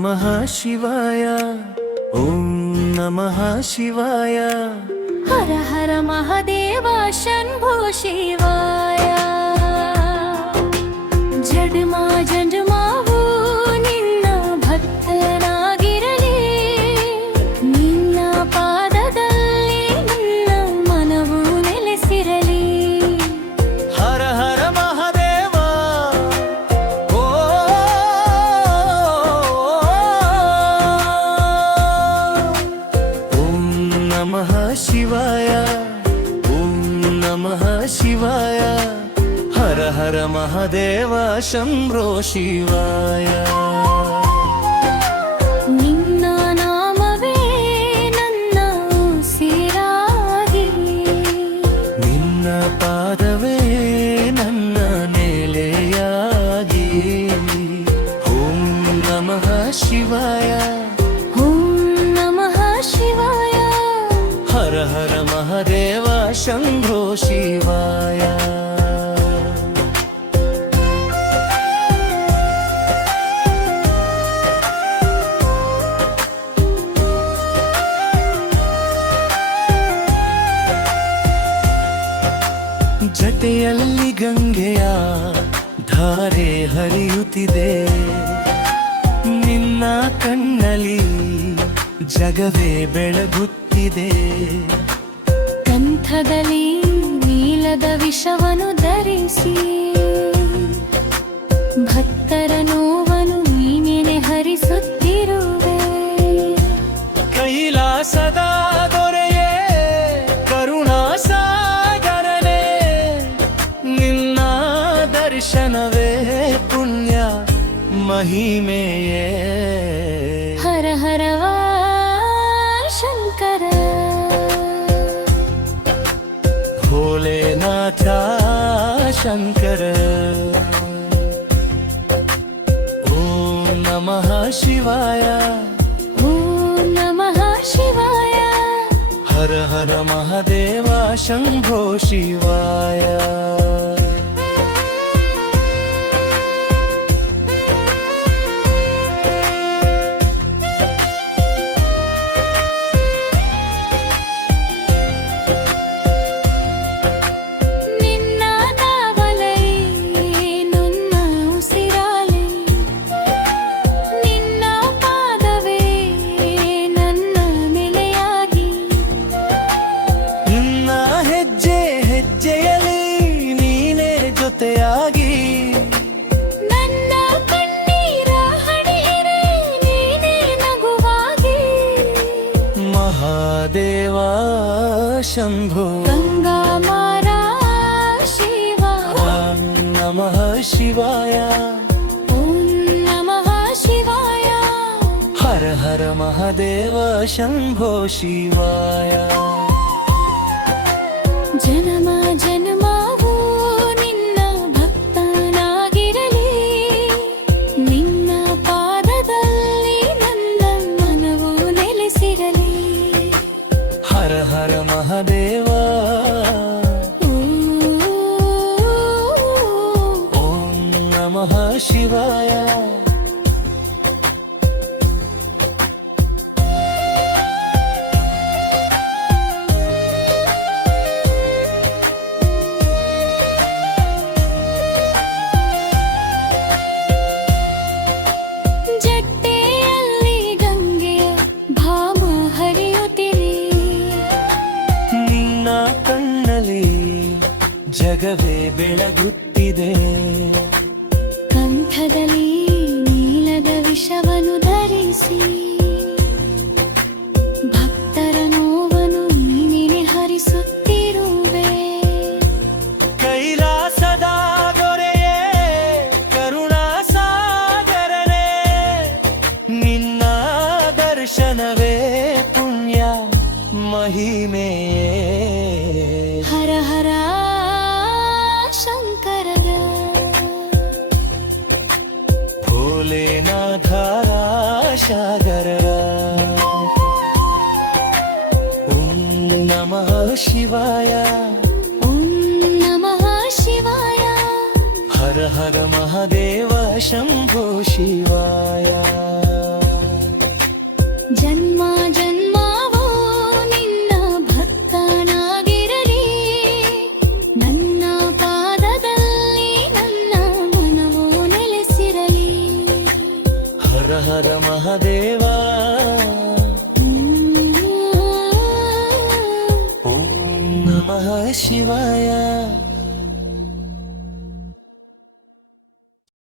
ನಮಃ ಶಿವಾಯ ಓಂ ನಮಃ ಶಿವಾಯ ಹರ ಹರ ಮಹಾದೇವ ಶಂಭೋ ಶಿವಾಯ ಜನ್ಮ ಜನ್ಮವೂ ನಿನ್ನ ಭಕ್ತನಾಗಿರಲಿ ನಿನ್ನ ಪಾದದಲ್ಲಿ ನನ್ನ ಮನವು ನೆಲೆಸಿರಲಿ ಹರ ಹರ ಮಹಾದೇವ ಓಂ ನಮಃ ಶಿವಾಯ ಓಂ ನಮಃ ಶಿವಾಯ ಹರ ಹರ ಮಹಾದೇವ ಶಂಭೋ ಶಿವಾಯ ನಿನ್ನ ನಾಮವೇ ನನ್ನ ಉಸಿರಾಗಿ ನಿನ್ನ ಪಾದವೇ ನನ್ನ ನೆಲೆಯಾಗಿ ಓಂ ನಮಃ ಶಿವಾಯ ಓಂ ನಮಃ ಶಿವಾಯ ಹರ ಹರ ಮಹಾದೇವ ಶಂಭೋ ಶಿವಾಯ ಜಟೆಯಲ್ಲಿ ಗಂಗೆಯ ಧಾರೆ ಹರಿಯುತ್ತಿದೆ ನಿನ್ನ ಕಣ್ಣಲ್ಲಿ ಜಗವೇ ಬೆಳಗುತ್ತಿದೆ ಕಂಠದಲ್ಲಿ ನೀಲದ ವಿಷವನ್ನು ಧರಿಸಿ ಭಕ್ತರ ನೋವನ್ನು ನೀನೆ ಹರಿಸುತ್ತಿರುವೆ ಕೈಲಾಸದ ದೊರೆಯೇ ಕರುಣಾ ಸಾಗರನೇ ನಿನ್ನ ದರ್ಶನವೇ ಪುಣ್ಯ ಮಹಿಮೆಯೇ ಹರ ಹರವ ಶಂಕರ ಭೋಲೆನಾಥ ಶಂಕರ ಓಂ ನಮಃ ಶಿವಾಯ ಓಂ ನಮಃ ಶಿವಾಯ ಹರ ಹರ ಮಹಾದೇವ ಶಂಭೋ ಶಿವಾಯ ನಿನ್ನ ನಾವಲೈ ನನ್ನ ಉಸಿರಾಲಿ ನಿನ್ನ ಪಾದವೇ ನನ್ನ ನೆಲೆಯಾಗಿ ನಿನ್ನ ಹೆಜ್ಜೆ ಹೆಜ್ಜೆಯಲ್ಲಿ ನೀನೇ ಜೊತೆಯಾಗಿ ನನ್ನ ಕಣ್ಣೀರ ಹಣಿರೆ ನೀನೇ ನಗುವಾಗಿ ಮಹಾದೇವ ಶಂಭೋ ಗಂಗಾ ಮಾರ ಶಿವ ಓಂ ನಮಃ ಶಿವಾಯ ಓಂ ನಮಃ ಶಿವಾಯ ಹರ ಹರ ಮಹಾದೇವ ಶಂಭೋ ಶಿವಾಯ ಜನ್ಮ ಜನ್ಮವೂ ನಿನ್ನ ಭಕ್ತನಾಗಿರಲಿ ನಿನ್ನ ಪಾದದಲ್ಲಿ ನನ್ನ ಮನವು ನೆಲೆಸಿರಲಿ ಹರ ಹರ ಮಹಾದೇವ ಓಂ ನಮಃ ಶಿವಾಯ ಜಟ್ಟೆಯಲ್ಲಿ ಗಂಗೆಯ ಭಾಮ ಹರಿಯುತ್ತಿರಿ ನಿನ್ನ ಕಣ್ಣಲ್ಲಿ ಜಗವೇ ಬೆಳಗುತ್ತಿದೆ ಕಂಠದಲ್ಲಿ ನೀಲದ ವಿಷವನ್ನು ಧರಿಸಿ ಭಕ್ತರ ನೋವನ್ನು ನೀನೆ ಹರಿಸುತ್ತಿರುವೆ ಕೈಲಾಸದ ದೊರೆಯೇ ಕರುಣಾ ಸಾಗರನೇ ನಿನ್ನ ದರ್ಶನವೇ ಪುಣ್ಯ ಮಹಿಮೆಯೇ ಹರ ಹರ ಶಂಕರ ಭೋಲೆನಾಥ ಸಾಗರ ಓಂ ನಮಃ ಶಿವಾಯ ಓಂ ನಮಃ ಶಿವಾಯ ಹರ ಹರ ಮಹಾದೇವ ಶಂಭೋ ಶಿವಾಯ ಜನ್ಮ ಜನ್ಮವೂ ನಿನ್ನ ಭಕ್ತನಾಗಿರಲಿ ನನ್ನ ಪಾದದಲ್ಲಿ ನನ್ನ ಮನವು ನೆಲೆಸಿರಲಿ ಹರ ಹರ ಮಹಾದೇವ ಓಂ ನಮಃ ಶಿವಾಯ